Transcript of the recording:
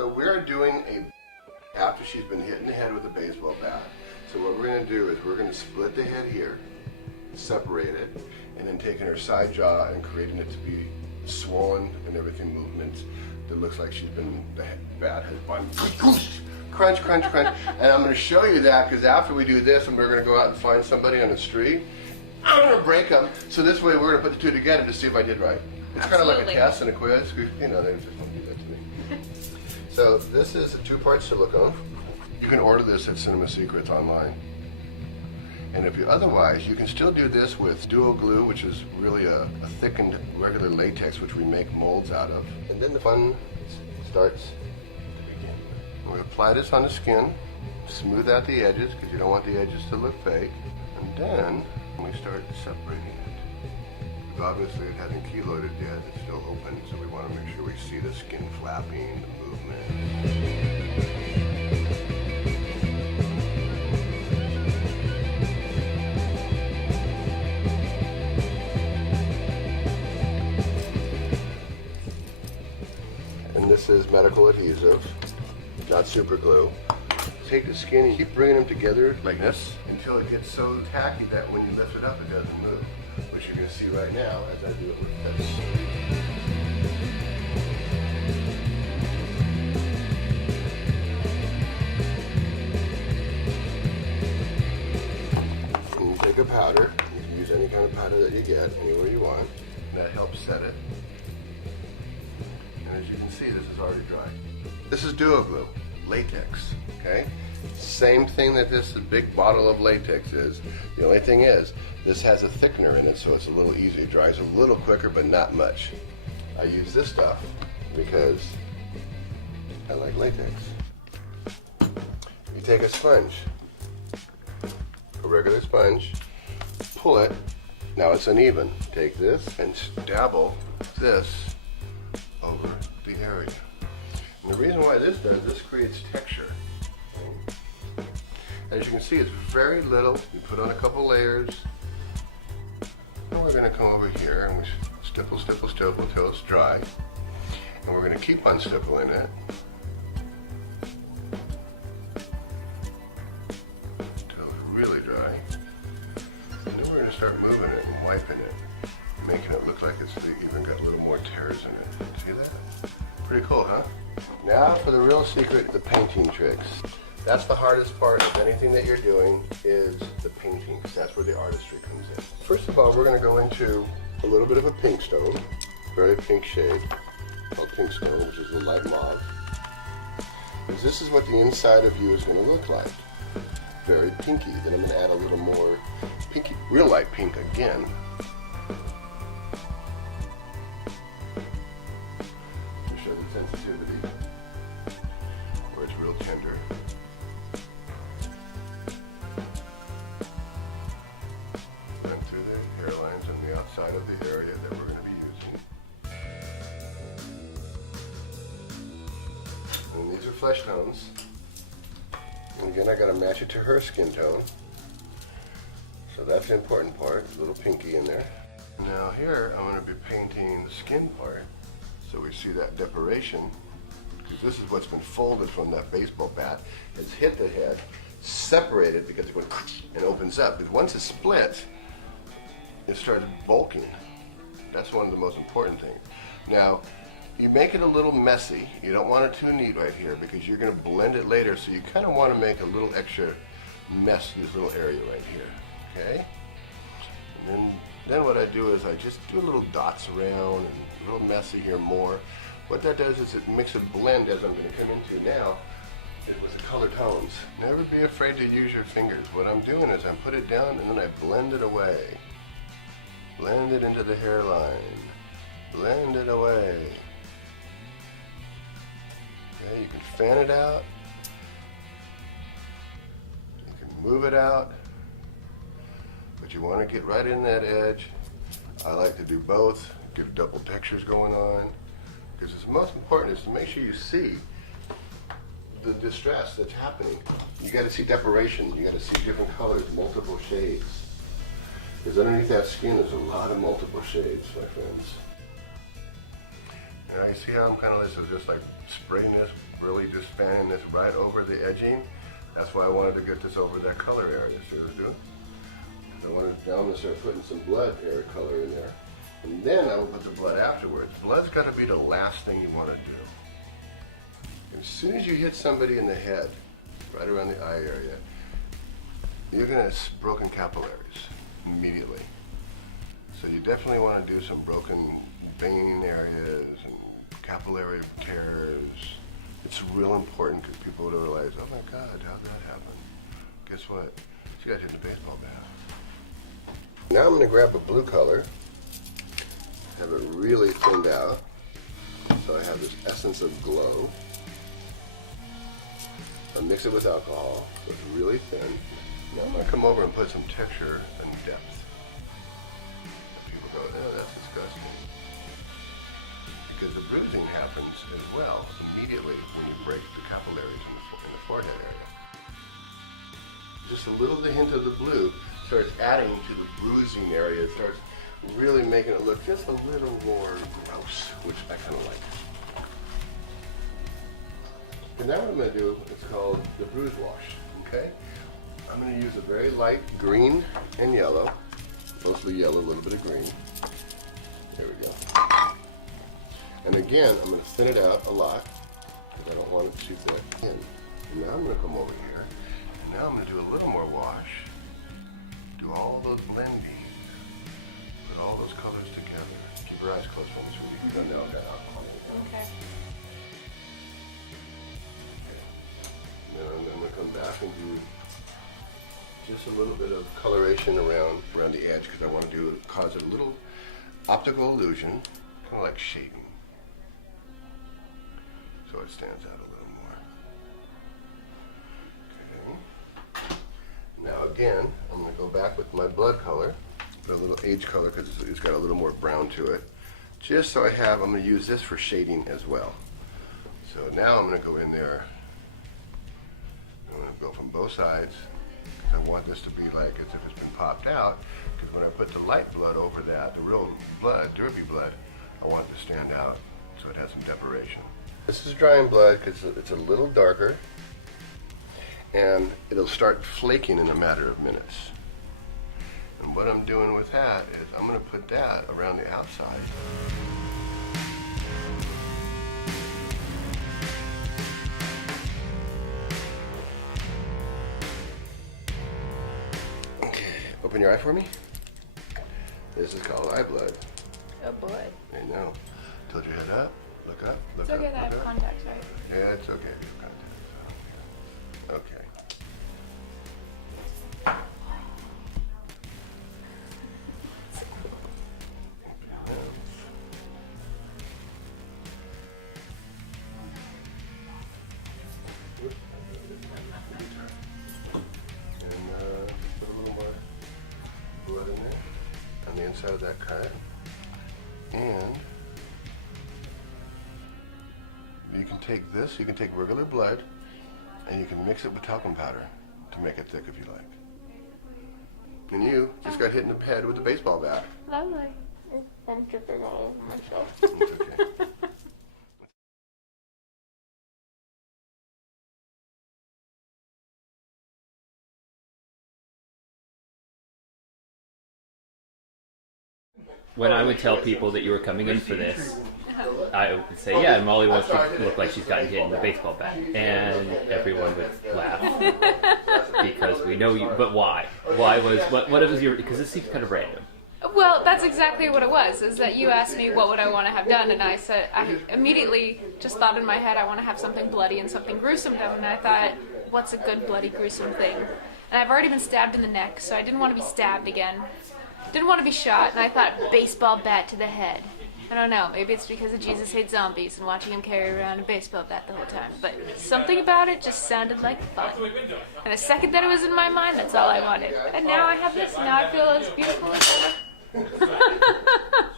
So we're doing after she's been hit in the head with a baseball bat. So what we're going to do is we're going to split the head here, separate it, and then taking her side jaw and creating it to be swollen and everything movements that looks like the bat has gone crunch, crunch, crunch. And I'm going to show you that because after we do this and we're going to go out and find somebody on the street, I'm going to break them. So this way we're going to put the two together to see if I did right. It's kind of like a test and a quiz. You know, they just don't do that to me. So this is a 2-part silicone. You can order this at Cinema Secrets online. And if you otherwise, you can still do this with dual glue, which is really a thickened regular latex, which we make molds out of. And then the fun starts to begin. We apply this on the skin, smooth out the edges, because you don't want the edges to look fake. And then we start separating it. Obviously, it hasn't keloided yet, it's still open, so we want to make sure we see the skin flapping, the movement. And this is medical adhesive, not super glue. Take the skin and keep bringing them together like this until it gets so tacky that when you lift it up, it doesn't move. Which you're going to see right now as I do it with this. And you take a powder. You can use any kind of powder that you get, anywhere you want. That helps set it. And as you can see, this is already dry. This is Duo Glue, latex, okay? Same thing that this big bottle of latex is. The only thing is, this has a thickener in it, so it's a little easier. It dries a little quicker, but not much. I use this stuff because I like latex. You take a sponge, a regular sponge, pull it. Now it's uneven. Take this and dabble this over the area. And the reason why this creates texture. As you can see, it's very little. You put on a couple layers. And we're going to come over here and we stipple, stipple, stipple until it's dry. And we're going to keep on stippling it. Until it's really dry. And then we're going to start moving it and wiping it. Making it look like it's even got a little more tears in it. See that? Pretty cool, huh? Now for the real secret, the painting tricks. That's the hardest part of anything that you're doing is the painting, because that's where the artistry comes in. First of all, we're going to go into a little bit of a pink stone, very pink shade, called pink stone, which is a light mauve. Because this is what the inside of you is going to look like. Very pinky. Then I'm going to add a little more pinky, real light pink again. To show the sensitivity, where it's real tender. Outside of the area that we're going to be using. And these are flesh tones. And again, I got to match it to her skin tone. So that's the important part, a little pinky in there. Now here, I'm going to be painting the skin part. So we see that decoration, because this is what's been folded from that baseball bat. It's hit the head, separated because it went and opens up. Because once it's split, it started bulking. That's one of the most important things. Now, you make it a little messy. You don't want it too neat right here because you're going to blend it later, so you kind of want to make a little extra mess in this little area right here, okay? And then what I do is I just do little dots around and a little messy here more. What that does is it makes a blend, as I'm going to come into now, with the color tones. Never be afraid to use your fingers. What I'm doing is I put it down and then I blend it away. Blend it into the hairline. Blend it away. Okay, you can fan it out. You can move it out. But you want to get right in that edge. I like to do both. Get double textures going on. Because it's most important is to make sure you see the distress that's happening. You got to see decoration. You got to see different colors, multiple shades. Because underneath that skin there's a lot of multiple shades, my friends. And I see how I'm kind of just like spraying this, really just fanning this right over the edging. That's why I wanted to get this over that color area. See what I'm doing? I wanted, now I'm going to start putting some blood area color in there. And then I will put the blood afterwards. Blood's got to be the last thing you want to do. As soon as you hit somebody in the head, right around the eye area, you're going to have broken capillaries immediately. So you definitely want to do some broken vein areas and capillary tears. It's real important for people to realize, oh my God, how'd that happen? Guess what? She got hit in the baseball bat. Now I'm going to grab a blue color, have it really thinned out, so I have this essence of glow. I'll mix it with alcohol, so it's really thin. Now I'm going to come over and put some texture and depth. And people go, oh, that's disgusting. Because the bruising happens as well immediately when you break the capillaries in the forehead area. Just a little hint of the blue starts adding to the bruising area. It starts really making it look just a little more gross, which I kind of like. And now what I'm going to do is called the bruise wash, okay? I'm going to use a very light green and yellow, mostly yellow, a little bit of green. There we go. And again, I'm going to thin it out a lot, because I don't want it too thick. And now I'm going to come over here, and now I'm going to do a little more wash, do all those blending, put all those colors together. Keep your eyes closed for me, sweetie. You don't know that alcohol. Okay. Then I'm going to come back and do just a little bit of coloration around the edge, because I want to cause a little optical illusion, kind of like shading, so it stands out a little more. Okay. Now again, I'm going to go back with my blood color, put a little age color because it's got a little more brown to it, just so I'm going to use this for shading as well. So now I'm going to go in there. I'm going to go from both sides. I want this to be like as if it's been popped out, because when I put the light blood over that, the real blood, derby blood, I want it to stand out so it has some decoration. This is drying blood because it's a little darker, and it'll start flaking in a matter of minutes. And what I'm doing with that is I'm going to put that around the outside. Open your eye for me. This is called eye blood. Oh boy. I know. Tilt your head up. Look up. Look It's okay up, that I have look up. contacts, right? Yeah, it's okay. You've got that. Okay. Blood in there on the inside of that card, and you can take this, you can take regular blood and you can mix it with talcum powder to make it thick if you like. And you just got hit in the head with a baseball bat. Lovely. I'm tripping all over myself. It's okay. When I would tell people that you were coming in for this, I would say, yeah, Molly wants to look like she's gotten hit in the baseball bat. And everyone would laugh. Because we know you, but why? Why was, what was your, because this seems kind of random. Well, that's exactly what it was, is that you asked me what would I want to have done, and I said, I immediately just thought in my head, I want to have something bloody and something gruesome done, and I thought, what's a good bloody gruesome thing? And I've already been stabbed in the neck, so I didn't want to be stabbed again. Didn't want to be shot, and I thought baseball bat to the head. I don't know, maybe it's because of Jesus Hates Zombies and watching him carry around a baseball bat the whole time, but something about it just sounded like fun. And the second that it was in my mind, that's all I wanted. And now I have this, and now I feel as beautiful as ever.